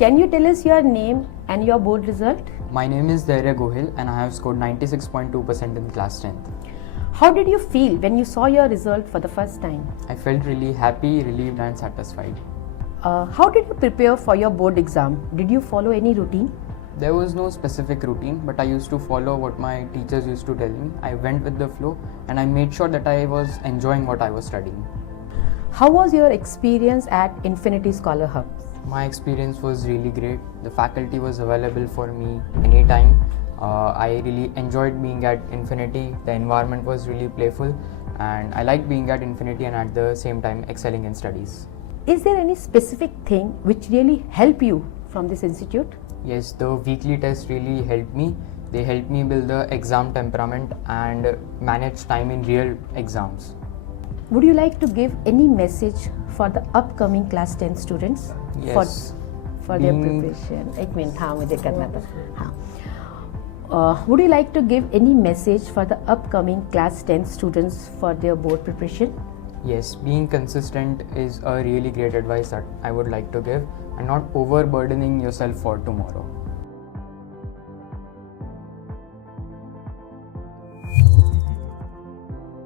Can you tell us your name and your board result? My name is Dhairya Gohil and I have scored 96.2% in class 10th. How did you feel when you saw your result for the first time? I felt really happy, relieved and satisfied. How did you prepare for your board exam? Did you follow any routine? There was no specific routine, but I used to follow what my teachers used to tell me. I went with the flow and I made sure that I was enjoying what I was studying. How was your experience at Infinity Scholar Hub? My experience was really great. The faculty was available for me anytime. I really enjoyed being at Infinity. The environment was really playful and I liked being at Infinity and at the same time excelling in studies. Is there any specific thing which really helped you from this institute? Yes, the weekly tests really helped me. They helped me build the exam temperament and manage time in real exams. Would you like to give any message for the upcoming class 10 students? Yes. For their preparation. एक minute हाँ मुझे करना था हाँ. Would you like to give any message for the upcoming class 10 students for their board preparation? Yes, being consistent is a really great advice that I would like to give, and not overburdening yourself for tomorrow.